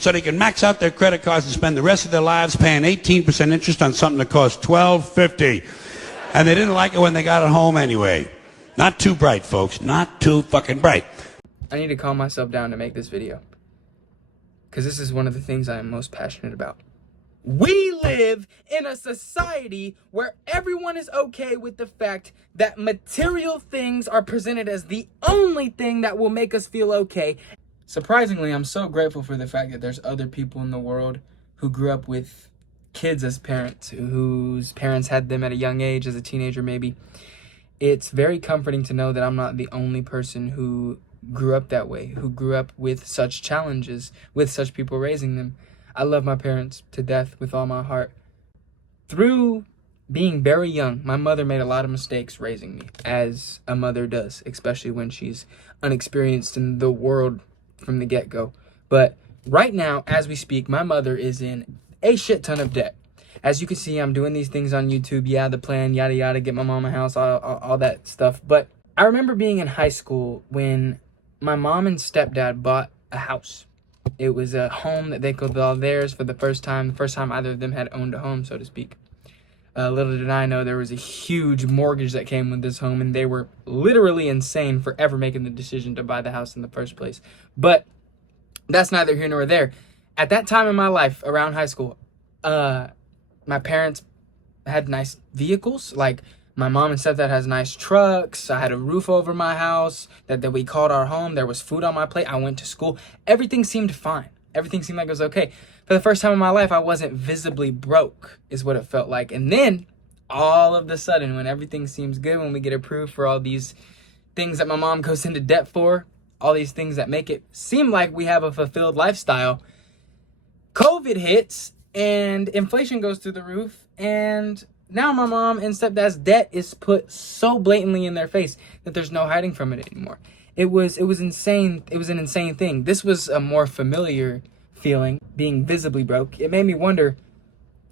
so they can max out their credit cards and spend the rest of their lives paying 18% interest on something that costs $12.50. And they didn't like it when they got it home anyway. Not too bright, folks. Not too fucking bright. I need to calm myself down to make this video, because this is one of the things I am most passionate about. We live in a society where everyone is okay with the fact that material things are presented as the only thing that will make us feel okay. Surprisingly, I'm so grateful for the fact that there's other people in the world who grew up with kids as parents, whose parents had them at a young age, as a teenager maybe. It's very comforting to know that I'm not the only person who grew up that way, who grew up with such challenges, with such people raising them. I love my parents to death with all my heart. Through being very young, my mother made a lot of mistakes raising me, as a mother does, especially when she's unexperienced in the world from the get-go. But right now, as we speak, my mother is in a shit ton of debt. As you can see, I'm doing these things on YouTube. Yeah, the plan, yada yada, get my mom a house, all that stuff. But I remember being in high school when my mom and stepdad bought a house. It was a home that they called theirs for the first time either of them had owned a home, so to speak. Little did I know there was a huge mortgage that came with this home, and they were literally insane for ever making the decision to buy the house in the first place. But that's neither here nor there. At that time in my life, around high school, my parents had nice vehicles. Like, my mom and stepdad has nice trucks. I had a roof over my house that we called our home. There was food on my plate. I went to school. Everything seemed fine. Everything seemed like it was okay. For the first time in my life, I wasn't visibly broke, is what it felt like. And then, all of a sudden, when everything seems good, when we get approved for all these things that my mom goes into debt for, all these things that make it seem like we have a fulfilled lifestyle, COVID hits and inflation goes through the roof, and now my mom and stepdad's debt is put so blatantly in their face that there's no hiding from it anymore. It was insane. It was an insane thing. This was a more familiar feeling, being visibly broke. It made me wonder,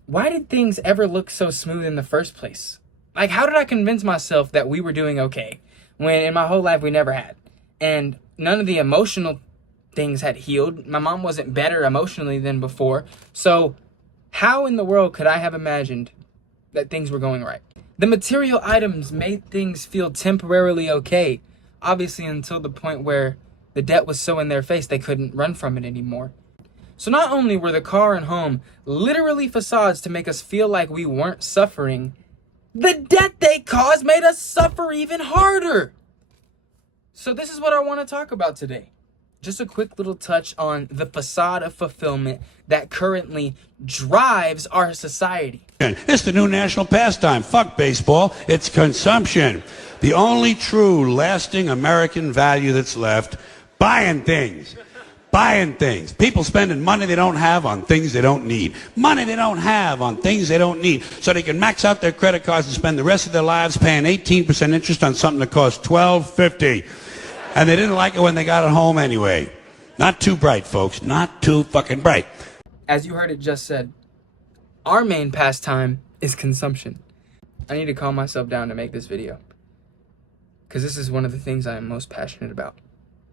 why did things ever look so smooth in the first place? Like, how did I convince myself that we were doing okay when in my whole life we never had? And none of the emotional things had healed. My mom wasn't better emotionally than before. So how in the world could I have imagined that things were going right? The material items made things feel temporarily okay, obviously until the point where the debt was so in their face they couldn't run from it anymore. So not only were the car and home literally facades to make us feel like we weren't suffering, the debt they caused made us suffer even harder. So this is what I want to talk about today. Just a quick little touch on the facade of fulfillment that currently drives our society. It's the new national pastime. Fuck baseball. It's consumption. The only true lasting American value that's left, buying things. Buying things. People spending money they don't have on things they don't need. Money they don't have on things they don't need. So they can max out their credit cards and spend the rest of their lives paying 18% interest on something that costs $12.50. And they didn't like it when they got it home anyway. Not too bright, folks. Not too fucking bright. As you heard it just said, our main pastime is consumption. I need to calm myself down to make this video, because this is one of the things I am most passionate about.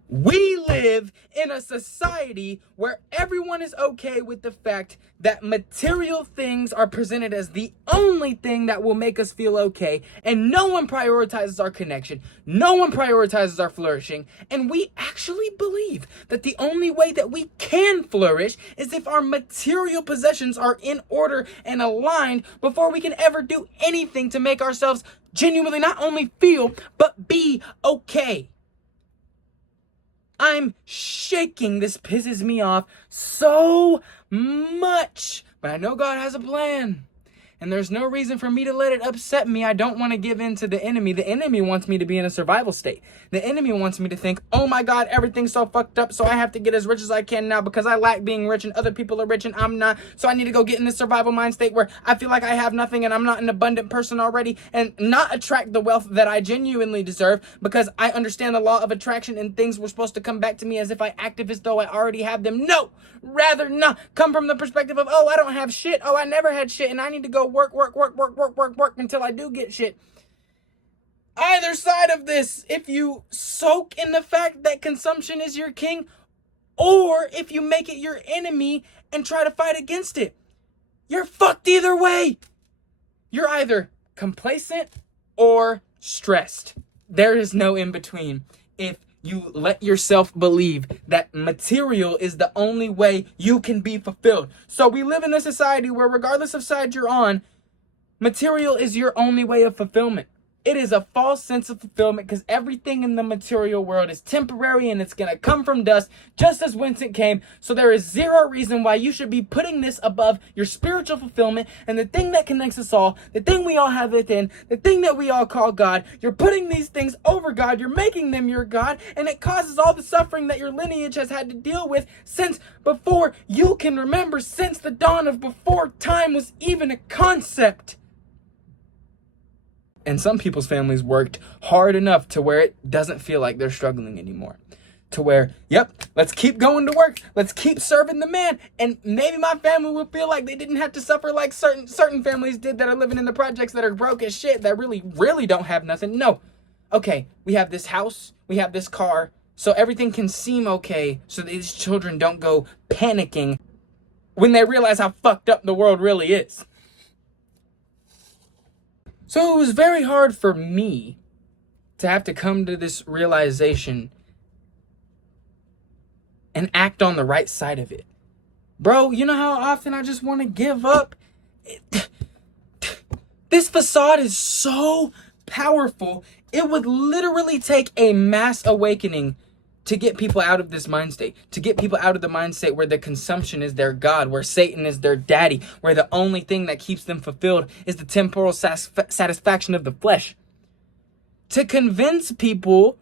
We live in a society where everyone is okay with the fact that material things are presented as the only thing that will make us feel okay, and no one prioritizes our connection, no one prioritizes our flourishing, and we actually believe that the only way that we can flourish is if our material possessions are in order and aligned before we can ever do anything to make ourselves genuinely not only feel, but be okay. I'm shaking. This pisses me off so much. But I know God has a plan. And there's no reason for me to let it upset me. I don't want to give in to the enemy. The enemy wants me to be in a survival state. The enemy wants me to think, oh my God, everything's so fucked up, so I have to get as rich as I can now because I like being rich and other people are rich and I'm not. So I need to go get in this survival mind state where I feel like I have nothing and I'm not an abundant person already, and not attract the wealth that I genuinely deserve because I understand the law of attraction and things were supposed to come back to me as if I act as though I already have them. No, rather not come from the perspective of, oh, I don't have shit. Oh, I never had shit and I need to go work until I do get shit. Either side of this, if you soak in the fact that consumption is your king, or if you make it your enemy and try to fight against it. You're fucked either way. You're either complacent or stressed. There is no in between. If you let yourself believe that material is the only way you can be fulfilled. So we live in a society where regardless of side you're on, material is your only way of fulfillment. It is a false sense of fulfillment because everything in the material world is temporary and it's going to come from dust just as whence it came. So there is zero reason why you should be putting this above your spiritual fulfillment and the thing that connects us all, the thing we all have within, the thing that we all call God. You're putting these things over God. You're making them your God, and it causes all the suffering that your lineage has had to deal with since before you can remember, since the dawn of before time was even a concept. And some people's families worked hard enough to where it doesn't feel like they're struggling anymore. To where, yep, let's keep going to work. Let's keep serving the man. And maybe my family will feel like they didn't have to suffer like certain families did that are living in the projects that are broke as shit, that really don't have nothing. No. Okay, we have this house, we have this car, so everything can seem okay so these children don't go panicking when they realize how fucked up the world really is. So it was very hard for me to have to come to this realization and act on the right side of it. Bro, you know how often I just want to give up? This facade is so powerful. It would literally take a mass awakening to get people out of this mind state, to get people out of the mind state where the consumption is their God, where Satan is their daddy, where the only thing that keeps them fulfilled is the temporal satisfaction of the flesh. To convince people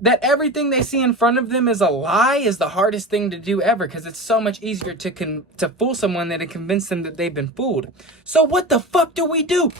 that everything they see in front of them is a lie is the hardest thing to do ever, because it's so much easier to fool someone than to convince them that they've been fooled. So what the fuck do we do?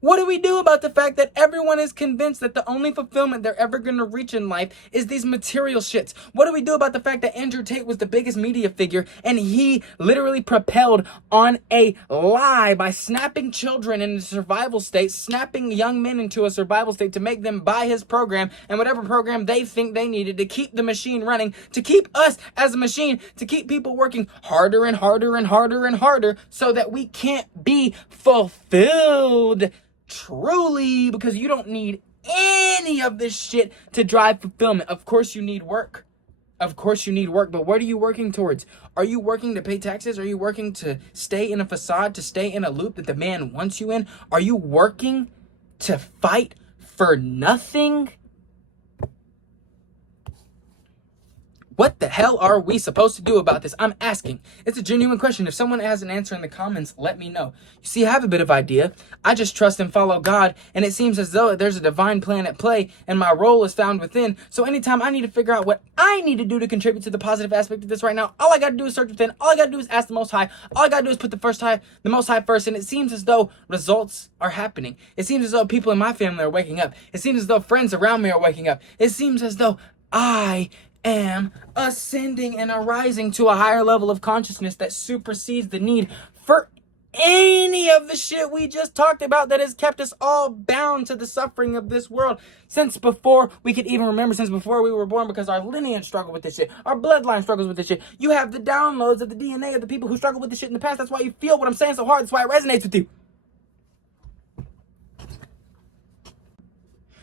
What do we do about the fact that everyone is convinced that the only fulfillment they're ever going to reach in life is these material shits? What do we do about the fact that Andrew Tate was the biggest media figure and he literally propelled on a lie by snapping children in a survival state, snapping young men into a survival state to make them buy his program and whatever program they think they needed to keep the machine running, to keep us as a machine, to keep people working harder and harder and harder and harder so that we can't be fulfilled truly, because you don't need any of this shit to drive fulfillment. Of course you need work. Of course you need work, but what are you working towards? Are you working to pay taxes? Are you working to stay in a facade, to stay in a loop that the man wants you in? Are you working to fight for nothing? What the hell are we supposed to do about this? I'm asking. It's a genuine question. If someone has an answer in the comments, let me know. You see, I have a bit of idea. I just trust and follow God, and it seems as though there's a divine plan at play, and my role is found within. So anytime I need to figure out what I need to do to contribute to the positive aspect of this right now, all I got to do is search within. All I got to do is ask the Most High. All I got to do is put the Most High first, and it seems as though results are happening. It seems as though people in my family are waking up. It seems as though friends around me are waking up. It seems as though I am ascending and arising to a higher level of consciousness that supersedes the need for any of the shit we just talked about that has kept us all bound to the suffering of this world since before we could even remember, since before we were born, because our lineage struggled with this shit. Our bloodline struggles with this shit. You have the downloads of the DNA of the people who struggled with this shit in the past. That's why you feel what I'm saying so hard. That's why it resonates with you.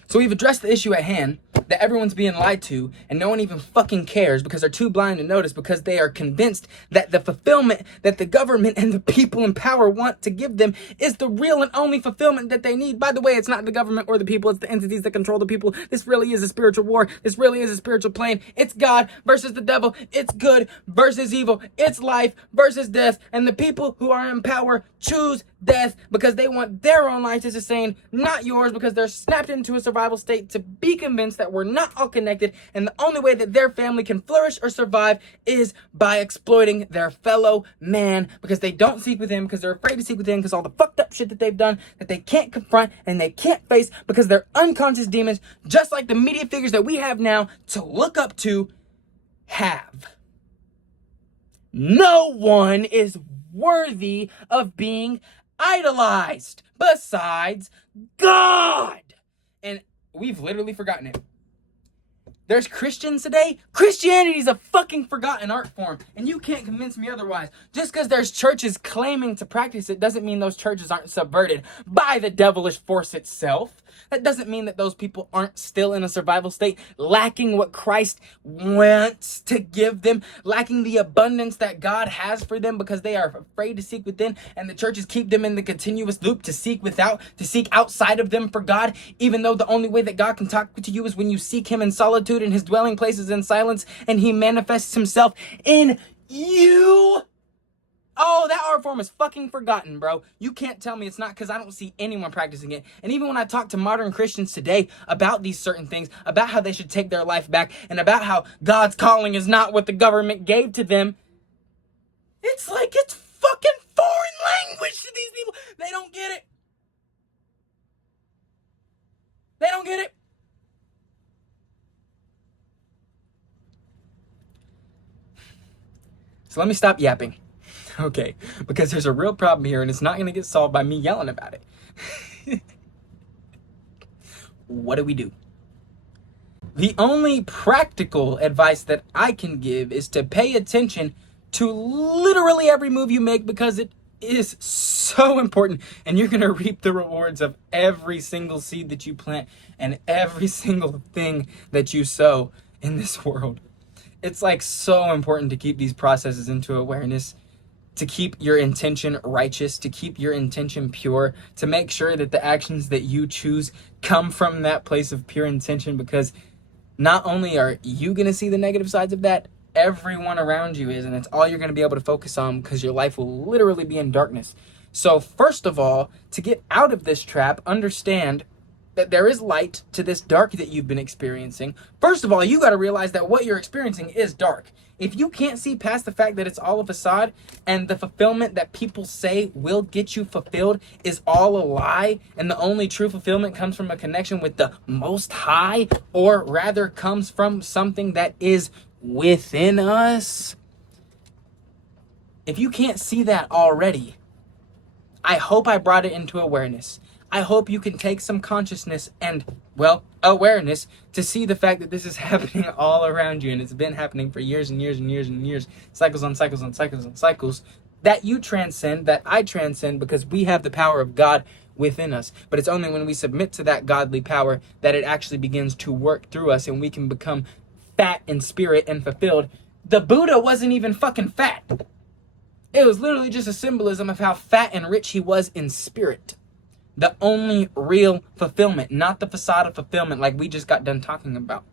So we've addressed the issue at hand, that everyone's being lied to, and no one even fucking cares because they're too blind to notice, because they are convinced that the fulfillment that the government and the people in power want to give them is the real and only fulfillment that they need. By the way, it's not the government or the people, it's the entities that control the people. This really is a spiritual war. This really is a spiritual plane. It's God versus the devil. It's good versus evil. It's life versus death. And the people who are in power choose death because they want their own life to sustain, not yours, because they're snapped into a survival state to be convinced that we're not all connected, and the only way that their family can flourish or survive is by exploiting their fellow man, because they don't seek within, because they're afraid to seek within, because all the fucked up shit that they've done that they can't confront and they can't face because they're unconscious demons, just like the media figures that we have now to look up to have. No one is worthy of being idolized besides God. And we've literally forgotten it. there's Christians today. Christianity is a fucking forgotten art form, and you can't convince me otherwise. Just because there's churches claiming to practice it doesn't mean those churches aren't subverted by the devilish force itself. That doesn't mean that those people aren't still in a survival state, lacking what Christ wants to give them, lacking the abundance that God has for them because they are afraid to seek within, and the churches keep them in the continuous loop to seek without, to seek outside of them for God, even though the only way that God can talk to you is when you seek him in solitude and his dwelling place is in silence, and he manifests himself in you. Oh, that art form is fucking forgotten, bro. You can't tell me it's not, because I don't see anyone practicing it. And even when I talk to modern Christians today about these certain things, about how they should take their life back, and about how God's calling is not what the government gave to them, it's like it's fucking foreign language to these people. They don't get it. They don't get it. So let me stop yapping. Okay, because there's a real problem here, and it's not going to get solved by me yelling about it. What do we do? The only practical advice that I can give is to pay attention to literally every move you make, because it is so important, and you're going to reap the rewards of every single seed that you plant and every single thing that you sow in this world. It's like so important to keep these processes into awareness, to keep your intention righteous, to keep your intention pure, to make sure that the actions that you choose come from that place of pure intention, because not only are you going to see the negative sides of that, everyone around you is, and it's all you're going to be able to focus on, because your life will literally be in darkness. So first of all, to get out of this trap, understand that there is light to this dark that you've been experiencing. First of all, you got to realize that what you're experiencing is dark. If you can't see past the fact that it's all a facade, and the fulfillment that people say will get you fulfilled is all a lie, and the only true fulfillment comes from a connection with the Most High, or rather comes from something that is within us. If you can't see that already, I hope I brought it into awareness. I hope you can take some consciousness and, well, awareness to see the fact that this is happening all around you, and it's been happening for years and years and years and years, cycles on cycles on cycles on cycles, that you transcend, that I transcend, because we have the power of God within us. But it's only when we submit to that godly power that it actually begins to work through us, and we can become fat in spirit and fulfilled. The Buddha wasn't even fucking fat. It was literally just a symbolism of how fat and rich he was in spirit. The only real fulfillment, not the facade of fulfillment like we just got done talking about.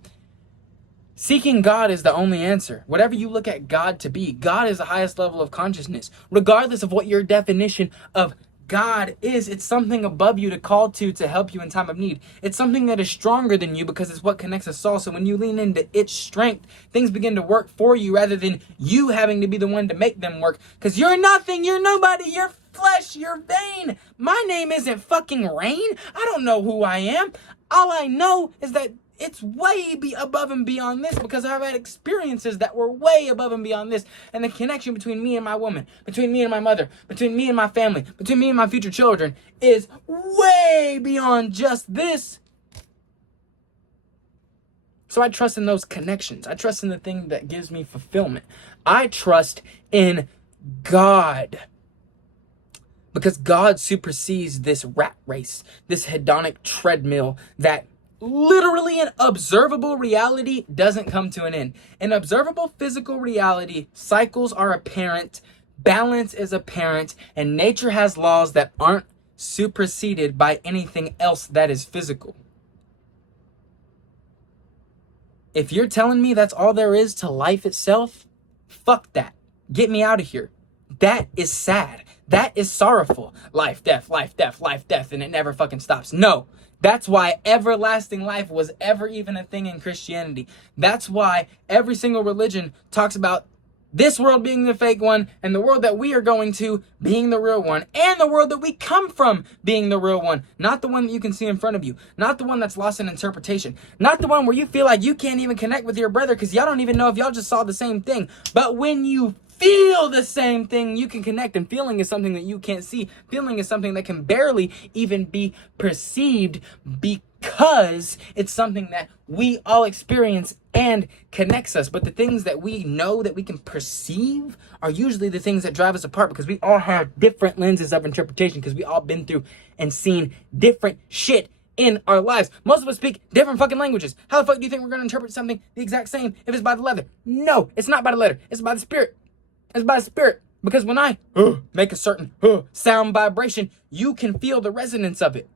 Seeking God is the only answer. Whatever you look at God to be, God is the highest level of consciousness. Regardless of what your definition of God is, it's something above you to call to help you in time of need. It's something that is stronger than you, because it's what connects us all. So when you lean into its strength, things begin to work for you rather than you having to be the one to make them work. Because you're nothing, you're nobody, you're flesh, you're vain. My name isn't fucking Rain. I don't know who I am. All I know is that it's way above and beyond this, because I've had experiences that were way above and beyond this. And the connection between me and my woman, between me and my mother, between me and my family, between me and my future children is way beyond just this. So I trust in those connections. I trust in the thing that gives me fulfillment. I trust in God. Because God supersedes this rat race, this hedonic treadmill that literally in observable reality doesn't come to an end. In observable physical reality, cycles are apparent, balance is apparent, and nature has laws that aren't superseded by anything else that is physical. If you're telling me that's all there is to life itself, fuck that. Get me out of here. That is sad. That is sorrowful. Life, death, life, death, life, death, and it never fucking stops. No. That's why everlasting life was ever even a thing in Christianity. That's why every single religion talks about this world being the fake one, and the world that we are going to being the real one, and the world that we come from being the real one. Not the one that you can see in front of you. Not the one that's lost in interpretation. Not the one where you feel like you can't even connect with your brother because y'all don't even know if y'all just saw the same thing. But when you feel the same thing. You can connect, and feeling is something that you can't see. Feeling is something that can barely even be perceived because it's something that we all experience and connects us. But the things that we know that we can perceive are usually the things that drive us apart, because we all have different lenses of interpretation, because we all been through and seen different shit in our lives. Most of us speak different fucking languages. How the fuck do you think we're going to interpret something the exact same if it's by the letter? No, it's not by the letter. It's by the spirit. It's by the spirit. Because when I make a certain sound vibration, you can feel the resonance of it.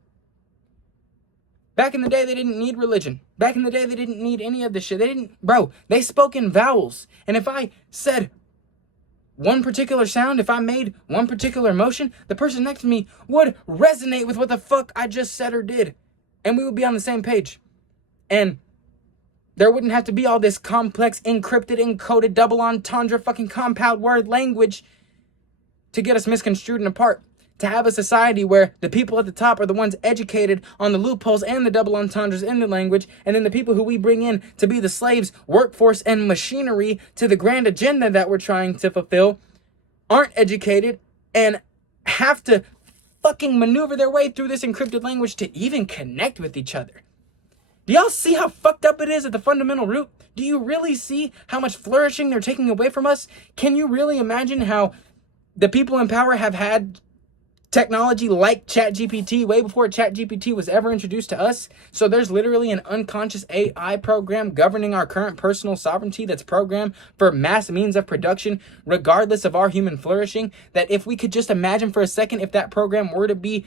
Back in the day, they didn't need religion. Back in the day, they didn't need any of this shit. They spoke in vowels. And if I said one particular sound, if I made one particular motion, the person next to me would resonate with what the fuck I just said or did. And we would be on the same page. And there wouldn't have to be all this complex, encrypted, encoded, double entendre, fucking compound word language to get us misconstrued and apart. To have a society where the people at the top are the ones educated on the loopholes and the double entendres in the language, and then the people who we bring in to be the slaves, workforce, and machinery to the grand agenda that we're trying to fulfill aren't educated and have to fucking maneuver their way through this encrypted language to even connect with each other. Do y'all see how fucked up it is at the fundamental root? Do you really see how much flourishing they're taking away from us? Can you really imagine how the people in power have had technology like ChatGPT way before ChatGPT was ever introduced to us? So there's literally an unconscious AI program governing our current personal sovereignty that's programmed for mass means of production, regardless of our human flourishing, that if we could just imagine for a second, if that program were to be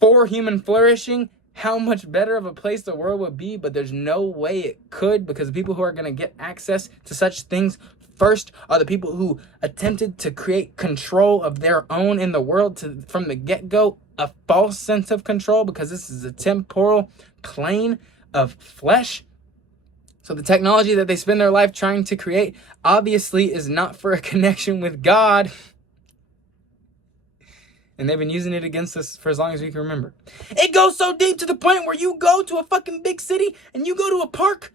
for human flourishing, how much better of a place the world would be. But there's no way it could, because the people who are going to get access to such things first are the people who attempted to create control of their own in the world from the get-go, a false sense of control, because this is a temporal plane of flesh. So the technology that they spend their life trying to create obviously is not for a connection with God. And they've been using it against us for as long as we can remember. It goes so deep to the point where you go to a fucking big city and you go to a park.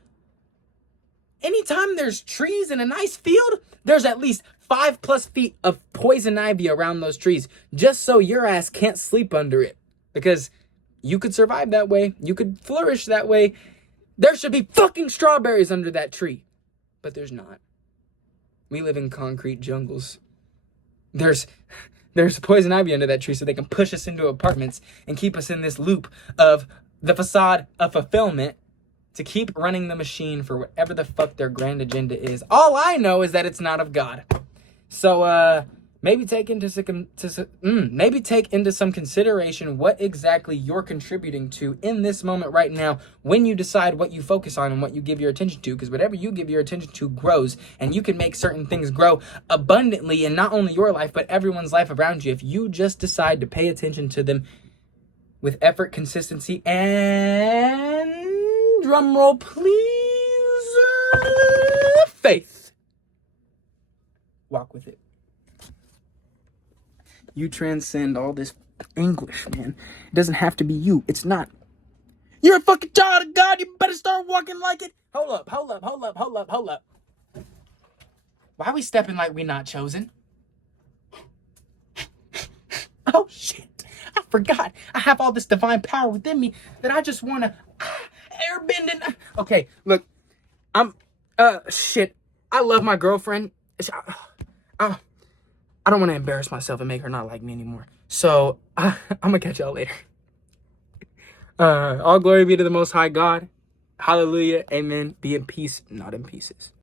Anytime there's trees in a nice field, there's at least 5+ feet of poison ivy around those trees, just so your ass can't sleep under it. Because you could survive that way. You could flourish that way. There should be fucking strawberries under that tree. But there's not. We live in concrete jungles. There's poison ivy under that tree so they can push us into apartments and keep us in this loop of the facade of fulfillment to keep running the machine for whatever the fuck their grand agenda is. All I know is that it's not of God. So maybe take into some consideration what exactly you're contributing to in this moment right now when you decide what you focus on and what you give your attention to. Because whatever you give your attention to grows, and you can make certain things grow abundantly in not only your life but everyone's life around you if you just decide to pay attention to them with effort, consistency, and drumroll please, faith. Walk with it. You transcend all this English, man. It doesn't have to be you. It's not. You're a fucking child of God. You better start walking like it. Hold up. Why are we stepping like we not chosen? Oh, shit. I forgot. I have all this divine power within me that I just want to airbend and... Okay, look. Shit. I love my girlfriend. I don't want to embarrass myself and make her not like me anymore. So, I'm going to catch y'all later. All glory be to the Most High God. Hallelujah. Amen. Be in peace, not in pieces.